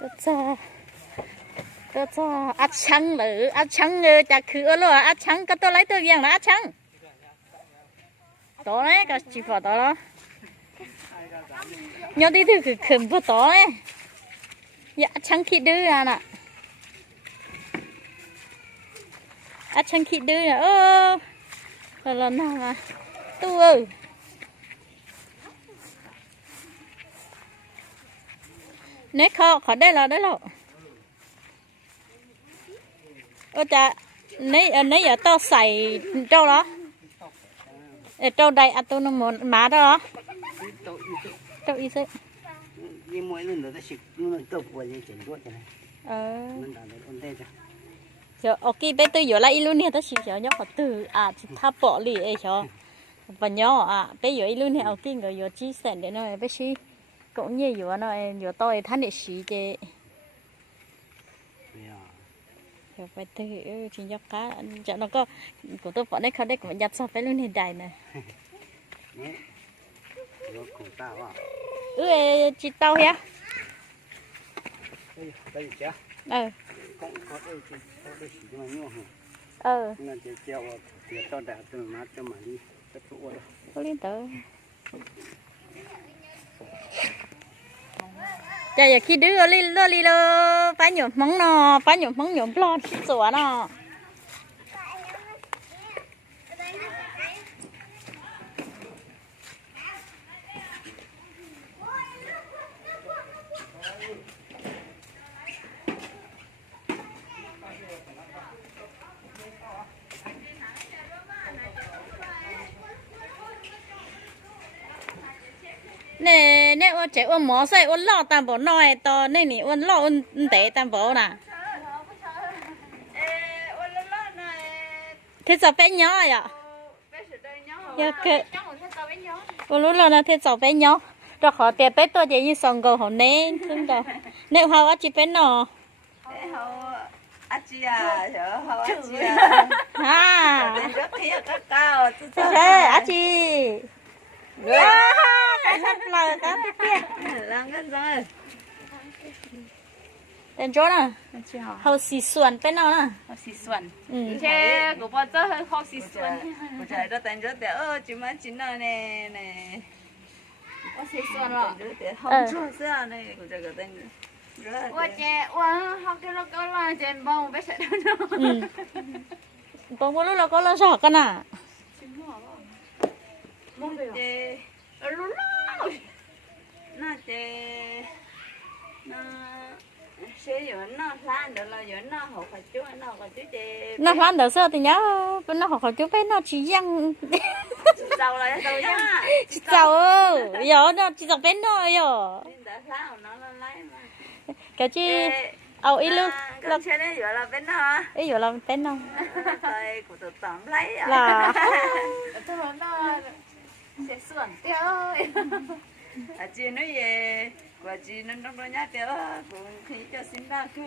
ก็จ้าตจ้าอัดชังหรืออัดชังเออจะคืออรออัดชังก็ตัวไรตัวยังนะอัดชังตัวไรก็จีพอตัวละยอดที่ถือคือขึ้นพอตัวเลยอยาอัดชังคิดดื้ออะน่ะอัดชังคิดดื้ออะเออแล้วน้ามาตัว เน็ตเขาเขาได้เราได้เราโอ้จะเน่ตเน็ตอย่าต้อใส่เจ้าเหรอเอเจ้าใดอัตโนมันมาได้เหรอเจ้าอีเซ่ยี่มวยลุ่เดี๋จะสิบนี้เจ็ดตัวจหนเออมัด่าเลยเต้ดี๋ยวโอเคไปตัวอยู่ไรอีลุ่นเนี่ยถ้าสิเดี๋ยวย่อตัวอะถ้าปอหลีเอชอปัญญาอะไปอยู่อีลุ่นเนี่ยเอากินก็อยู่จีเซนเดี๋ยวหน่อยไปชี้ cũng như giờ nó giờ tôi thanh để xí cái bây giờ giờ bé tôi chỉ nhóc cá. Cho nó có của tôi bỏ đấy không đấy cũng nhặt sao bé luôn nó cũng tao à. Ừ chị tao hả? Đây chứ ờ cũng có đây thì có đây chỉ mà nhau hả ờ nên chỉ treo vào thì cho đã từ má cho mà đi tất cả rồi có liên tử giờ giờ khi đứa đi lo đi lo phải nhộn món nó. phải nhộn món nhộn lo nè nè ô trẻ ô mỏ xoay ô lo tam bộ nói to nè nè ô lo ô té tam bộ nè. Thế sao bé nhỏ à dạ cái ô lúc lo nè thế sao bé nhỏ. Rồi họ tiệt bé tôi chỉ như sòng cầu họ nè chúng ta nè họ ở chỉ bé nọ à chị à. Hầu à chị à tên rất thiệt rất cao thế thế à chị cá sắp lờ cá kia. Làm ngất rồi? Đến chỗ nào? Hầu xì xuân bên nào nè hầu xì xuân. Ừ. Che của bọn tớ hơi hầu xì xuân. của trời đó tên chỗ để ơ chỉ mà chỉ nào nè nè. Hầu xì xuân rồi. Hầu chỗ sao này của trời cái tên Ủa chè, ủa học cái nó có là chè bông bé sẽ đâu lúc là có là sợ cơ nà nó chị nó sẽ giờ nó lan được là giờ nó học phải chú nó học phải chú chị nó làm được sao thì nhớ bên nó học chú bé nó chỉ dăng giàu là giàu nhá. Giàu giờ nó chỉ học bé nó giờ sao mà. Cái chi ao ít luôn là con chơi đấy giờ là bên đó ý giờ là bé nó. Rồi của tụi tóm lấy à. Là tôi sẽ xuẩn tiêu. à chị nói về của chị nó trong đó nhá tiêu cũng thấy cho xin ra cứ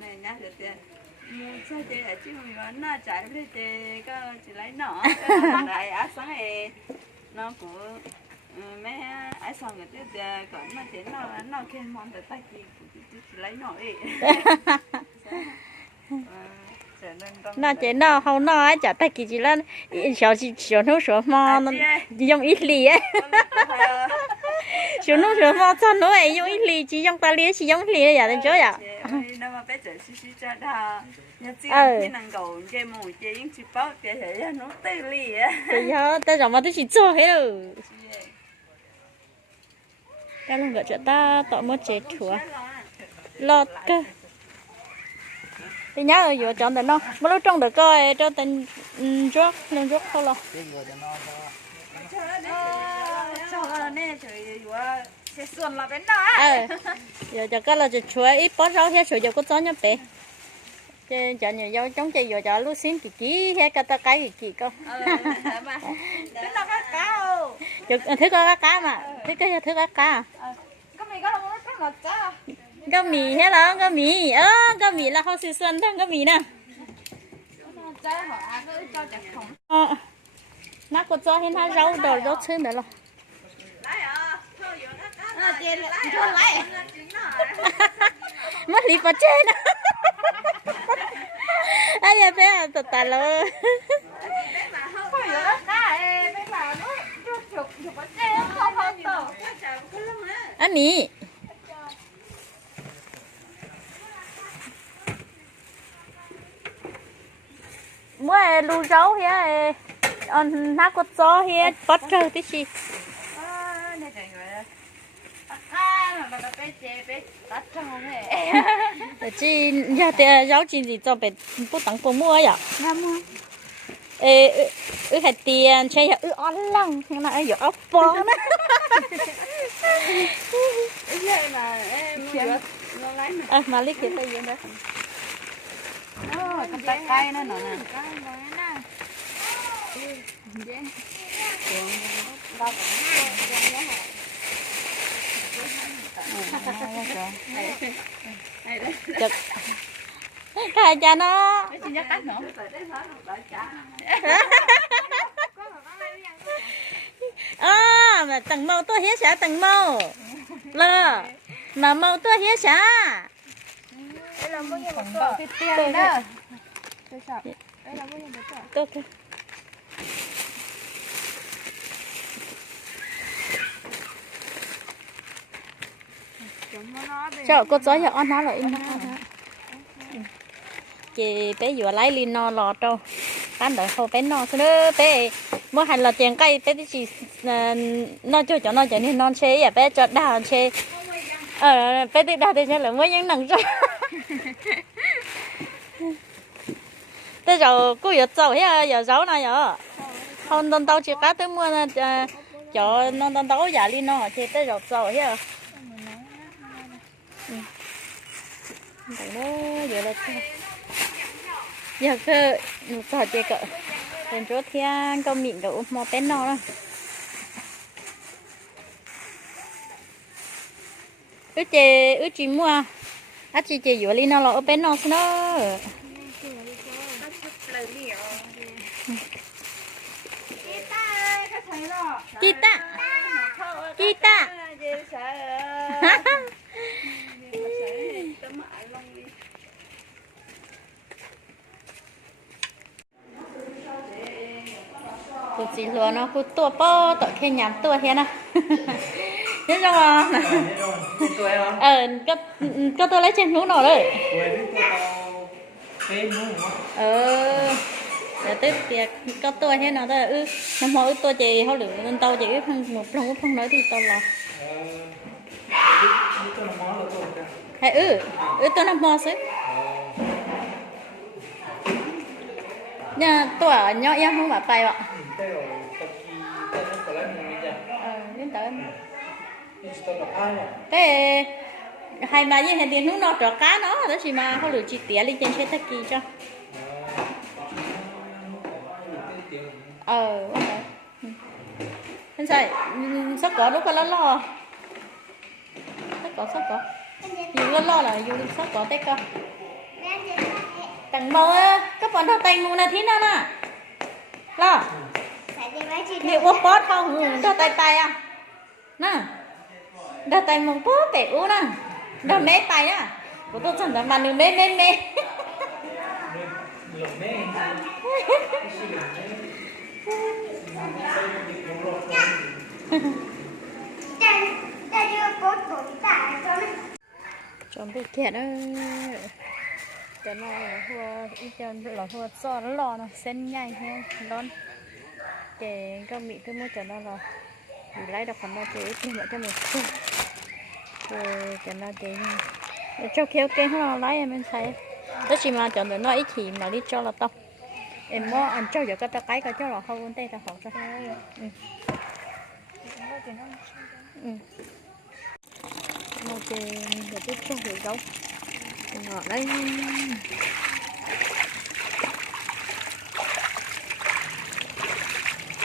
này nhá được tiền mua cho chị à chị? Mình nói nó chạy lên chị có chị lấy nó. Lại á sáng này nó của mẹ ai xong rồi tiếp còn mà chị nó nó khen món được tay chị chị lấy nó đi nó chỉ nó không nó ấy chả tay kỳ chỉ là sợ sợ nó sợ mò nó dùng ít lì ấy. Sợ nó sợ mò cho nó ấy dùng ít lì chỉ dùng ta lì chỉ dùng lì vậy. nên chỗ vậy Ừ. á thì giờ ta giờ mà tôi chỉ cho hết rồi. Cái luôn gọi cho ta tọt một chế chùa. Lọt cơ thì nhớ rồi vừa chọn tình nó. Mà lúc trong được coi cho tình nên không cái sẽ xuân là bên đó. Ờ giờ cho cái là cho chùa ít bó rau hết rồi giờ có chó nhá bé. Chứ cho nhiều dâu chống chạy vừa cho lúc xin kỳ ký hết cả ta cái kỳ kỳ con. Mà bên đó có cao giờ thứ có cá cá mà thứ cái thứ cá cá Có mày có là muốn rất là cha. có mì hết rồi có mì ơ có mì là không sự xuân thằng có mì nè Cha họ ăn cái cho chặt không. ờ nó có cho hết hai rau đồ rau chơi nữa rồi lấy à thôi vừa nó cá Ờ chị cho lại. lì bò trên ai ya bé à tụt tà lơ Không hiểu đó cả ê, mấy bà nó chuột chuột chuột bánh xe không không tổ. anh nì mua lu rau here on nát cốt gió here bắt trời tí chi. À, chi nhà thì rau chi gì cho bé bút tặng cô mua vậy mua. ê ư ư hạt tiền chơi ư on lăng. Nhưng mà ở ốc bò nữa mà em à mà lấy kia. Tay gì đó tay cay nó nè. Cái nói nè. Chật. Cái cha nó. À mà tầng màu tôi hiến xả tầng màu. Lơ. Mà màu tôi hiến xả Đây là bao nhiêu một Bỏ tổ? cái tiền đó Tôi sợ. Đây là bao nhiêu một tổ? tôi thôi Chúng nó đi cho cô gió giờ ăn nó lại nó chị bé vừa lấy lên no lò đâu bán đợi hồ bé no xong nữa bé. Mua hành là tiền cây, bé chỉ ờ, no cho cho no cho nên non chế à bé cho đào chế ờ bé tự đào thì sẽ là mới những nặng ra thế rồi cô giờ giàu hết giờ giàu này giờ không đơn tao chỉ cá tới mua ờ, là cho non đơn tao giả lên no thì tới rồi giàu hết Đấy đó, giờ là? Giờ cơ, trò chơi cỡ. Đến chỗ thiên công miệng cỡ mò bên nó đó. Ước chê, ước chị mua. Á chị chê dụ đi nó là ở bên nó xin đó. Chị ta, chị ta. Cô chỉ lúa nó cô tua po tội khi nhắm tua thế thế rồi mà không ờ có có tôi lấy trên núi nào đấy. Không ờ để tiếp việc có tôi thế nào đó ư năm mỗi tôi chị họ lửa nên tao chỉ phân một lần không nói thì tao là món là hay ư ư tôi năm mò xứ nhà tôi ở nhỏ em không phải tay ạ là tập kỳ tên nó có lấy mình giờ ờ đến tới đi tôi là ai à thế hay mà như hiện tiền lúc nó trở cá nó đó chỉ mà họ lửa chỉ tía lên trên tất kỳ cho. Ờ ok. Anh sai sắp có lúc có lo lo sắp có sắp có dù lo lo là dù sắp có tết cơ tặng mơ các bạn đâu tay mù là thế nào nè. Lo นี่อ้วป๊อดเขาหูเดาตายตายอะน่ะเดาตายมองป๊อดแต่อู้น่ะเดาเน่ายอะกูต้องจันทร์มานหนึ่งเน่เน่เน่จอมไปเขียนเออจะนอนหัวอีกจนหลับหัวซ้อนหล่อนะเส้นใหญ่เฮ้งร้อน cái cái mị cái môi cho nó là vì lấy được phần nó chỉ thêm lại cho mình. Chút rồi cái nó thì cho kéo cái nó lấy em thấy. Đó chỉ mà chọn được nó ít thì mà đi cho là tao em mua ăn cho giờ cái ta cái cái cho là không vấn đề ta học cho ừ. Ừ. Một cái để không hiểu đâu ngọt đấy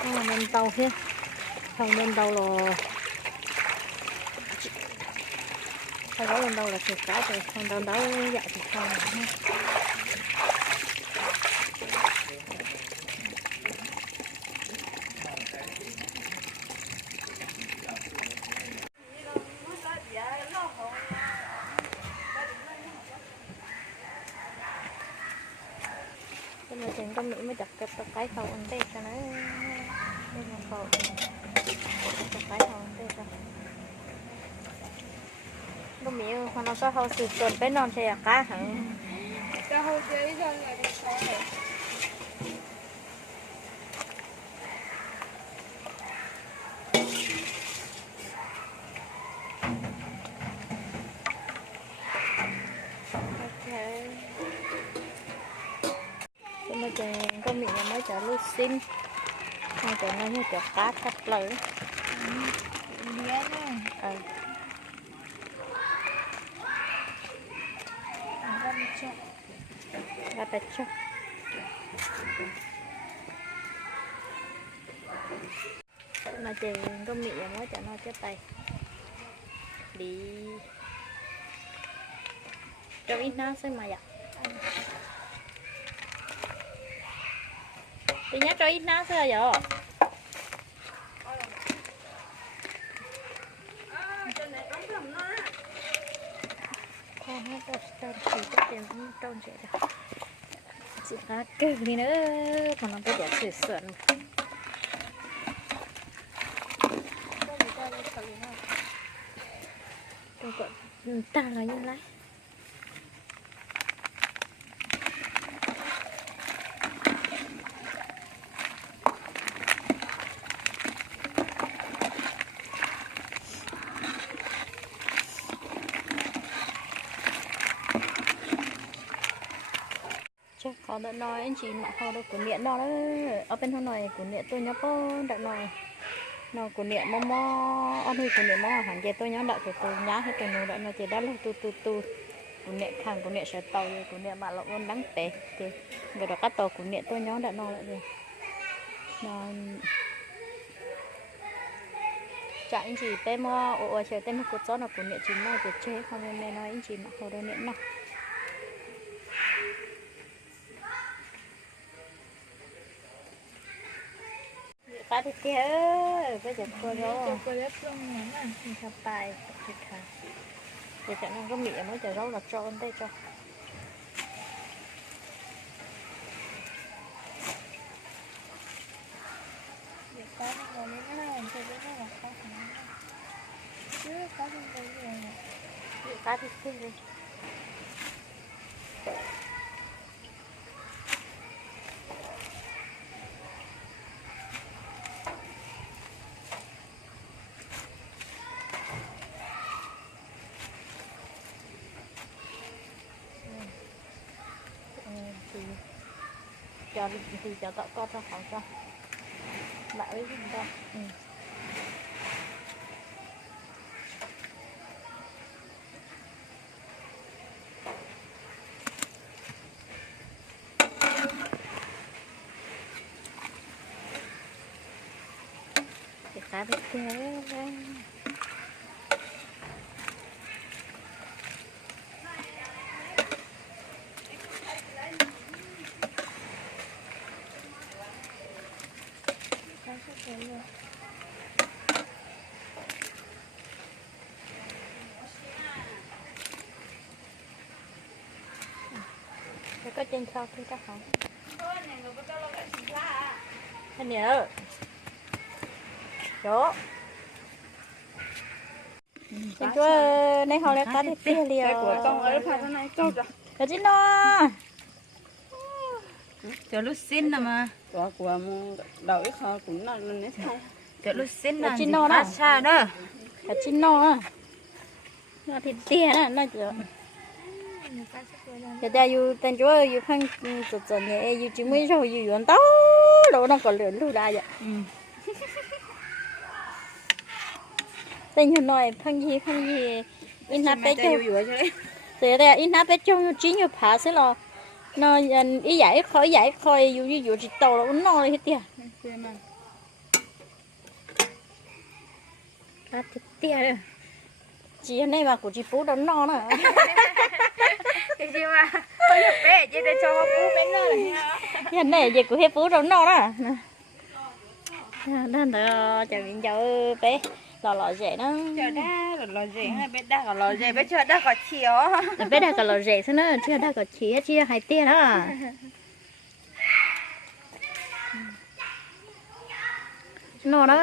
à, lên tàu kia không lên tàu là không có lên tàu là thịt cá rồi. Không tàu đấu dạ thì không chừng có mỹ mới chặt cái cái khẩu ấn tê cho nó đây là khẩu chặt cái khẩu ấn tê cho của mẹ còn nó có khẩu sự tuần bé non thì cá hả Cái hồi chơi cho là đi rồi. ok cho mới chở lúc xin con chở nó như chở cá thật lỡ Đi á nha. ờ Ăn con chợ ra mà chị có mì mới cho nó chết tay. Đi. Cho ít nó sẽ mà dạ đi nhá cho ít nó xem Hãy subscribe cho kênh Ghiền Mì Gõ Để không trông chị đâu chị cá kêu đi nữa còn nó bây giờ sửa sửa tôi gọi ta là như lấy chắc khó nói anh chị mà họ đâu của miệng đó đấy, ở bên hôm này của miệng tôi nhớ có đợt nói nó của miệng mò mò ở đây của miệng mò hàng dây tôi nhớ đợt của tôi nhá hết tôi nó đợt nó chỉ đã là tu tu tu của miệng hàng của miệng sẽ tàu của điện mà lộn đáng tệ. Thì người đó cắt tàu của miệng tôi nhớ đợt nói lại rồi. Nó chả anh chị tên mò ồ chờ tên của chó là của điện chính là của chế không nên nói anh chị mà khó đâu miệng nào cá thì kia bây giờ cô đó Cho cô lớp luôn nè mà. mình theo bài thiệt hả để cho nó có miệng mới chờ rau là cho con đây cho Việc có những người mới nói là chơi với nó là có khả năng. Chứ có những cái gì này. cá thì kia đi Ừ, thì cho thì cho tao con cho khoảng cho lại với chúng ta ừ. thì cá biết thế Có sức khỏe luôn. Để có trên sau thì chắc không Thôi. Thế nhớ. Chỗ Trên chỗ này họ lại cá thì tê liều Cái gì nó Cho lúc xin là mà. của của đầu ít khó cũng là nó nét hay Cho lúc xin là gì nó đó. xa đó. Gì nó Nó thì tê đó Nó chỗ Ta. Cái ta yêu tên chỗ yêu khăn Chật chật nhẹ yêu chỉ mới rồi yêu yuan tao Đâu nó còn lửa lưu đa vậy Ừ. Tên như nói khăn gì khăn gì In nắp bé đấy. thì đây in nắp bé châu như chỉ như phá sẽ lo nó ý giải khỏi giải khỏi yêu yêu yêu chỉ tàu là nó hết tiệt mà. Cá thịt tia rồi. Chị hôm nay mà của chị Phú đón no chị mà bây giờ bé chị để cho phú bé nữa nhìn này. Gì của hiệp phú rồng nó đó. Đang là chào mình cháu bé. Lò lò rẻ nó. Chờ đa còn lò rẻ hay bé đa còn lò rẻ bé chờ đa còn chiều. Bé đa còn lò rẻ thế nó chưa đa còn chiều chia hai tia đó. Nó đó.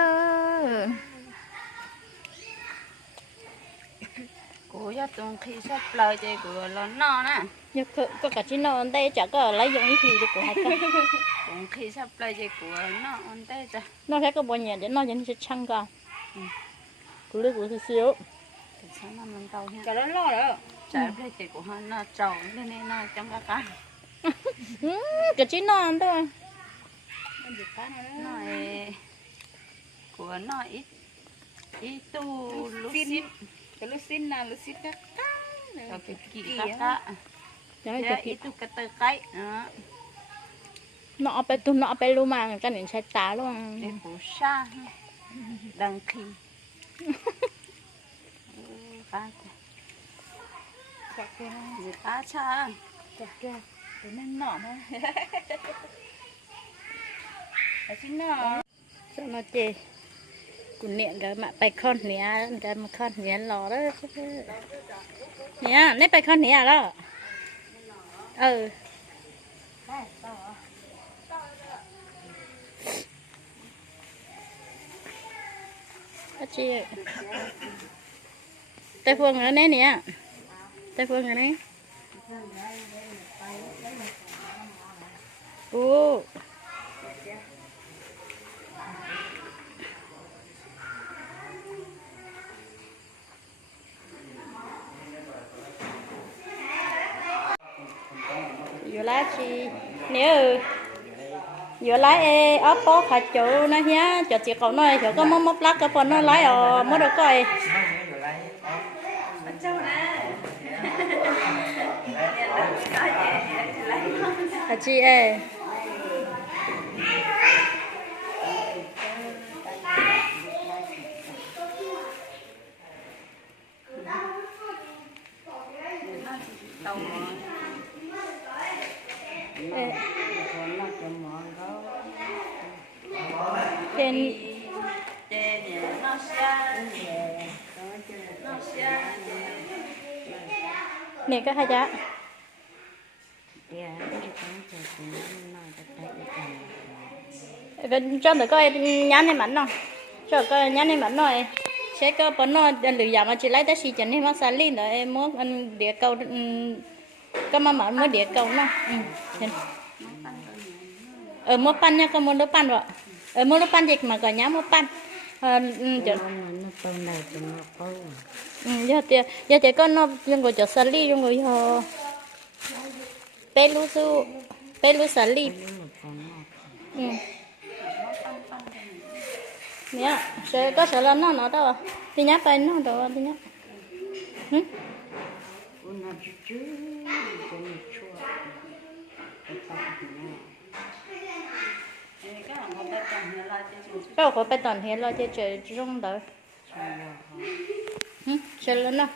Của cho tụng khi sắp lời chơi của nó no nè nhưng có có cả chỉ nó đây chả có lấy dụng gì được của hai con. Cũng khi sắp lời chơi của nó on đây cho nó thấy có bao nhiêu để nó vẫn sẽ chăng cả cứ lấy của xíu sáng năm năm tàu nha. Cái đó lo rồi trái lời chơi của nó trầu nên nên nó các cá ừ cái chỉ nó ăn thôi nó của nó ít ít tu lúc xin Tulusin na, lusin ka ka. Kapitki ka ka. Kaya ito katakay. Ah. Nó bé tu nó bé luôn mà cái này sai tá luôn. Để bố xa. Đăng khi. Ba. Chặt kia. Dì ba cha. Chặt kia. Để nên nọ mà. Để xin nọ. Sao nó chê. กูเนี่ยก็มาไปข้อนเหนียก็มาข้อนเหนียรอแล้วเนี่ยนี่ไปข้อนเหนียแล้วเออก็จีแต่พวงแล้วแน่เนี่ยแต่พวงแล้วนี่โอ้ lá chi nếu vừa lá e ốp bó khá chỗ nó nhá cho chị cậu nói cho có mắm mắm lắc cái phần nó lái ở mới được coi à chị ơi trên chè có hai giá. Bên cho được coi nhắn này mặn không cho coi nhắn này mặn rồi sẽ có bọn nó lừa giảm mà chỉ lấy tới xì chân thì mà xả lên rồi em muốn ăn ừ, địa mà mặn mới đĩa cầu nó ở ừ, ờ, mua pan nha, con muốn đồ pan rồi. Ở mua pan gì mà gọi nhá, mua pan. Ờ, ừ, ừ, giờ thì giờ thì con nó dùng cái chỗ xả dùng cái họ pelu pelu xả nhá sẽ có sợ làm nó nó đâu à? thì nhá, phải nó đâu à, thì nhá cái tầng này là cái chúng cái của bên toàn hiện lo chơi chơi trong đó ừ sẽ là nó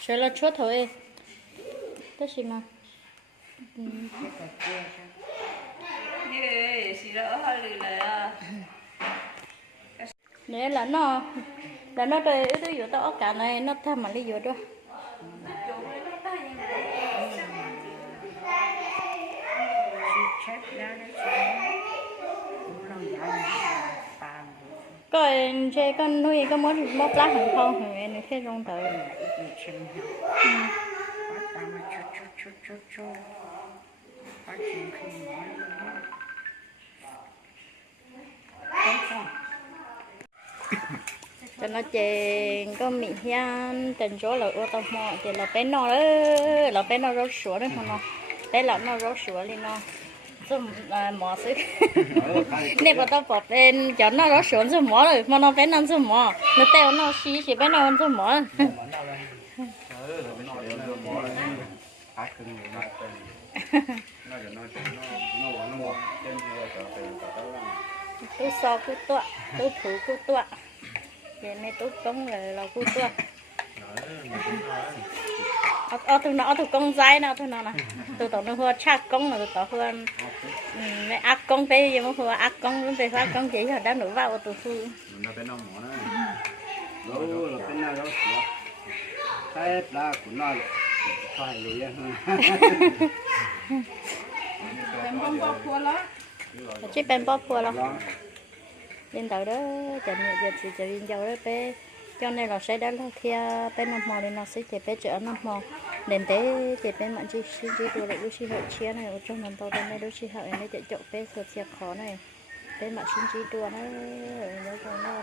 sẽ là chúa thôi. Đó gì mà như là nếu là nó là nó đây ở đây ở cả này, nó tham mà đi vô đó. Coi chơi con nuôi có muốn bóc lá hàng không? Thì em thấy trong tới cho nó chè có mì hian tình chỗ là ô tô mò, thì là bé nó đó, là bé nó rớt sủa đấy không nó bé là nó rớt sủa lên nó zum mò sư nè bà tao bỏ tên cho nó nó xuống zum mò rồi, mà nó bé nó zum mò nó teo nó xí xí bé nó zum mò tôi so cú tọa tôi thủ cú tọa. Hiện nay tôi công là là cú tọa ở ở từ nó từ công dài nào từ nó nè từ tổ nó hùa chắc công là từ tổ hùa mẹ ác công phải giờ mà hùa ác công phải phát công chỉ là đã nổi vào từ phu nó bên nó mỏ nó lỗ là bên lỗ sủa cái là của nó phải lùi á. Chỉ bên bao phu rồi đó. Lên tàu đó chả nhiều giờ chỉ chỉ viên dầu đó bé cho nên là sẽ đã là khi bé nằm mò lên nó sẽ chỉ bé chở nằm mò nên thế thì bên mạnh chỉ xin chỉ đồ lại đôi chi hậu chia này ở trong nằm tàu bên đây đôi chi hậu em này chạy chậu bé sửa chia khó này. Bên mạnh xin chỉ đồ nó nó còn nó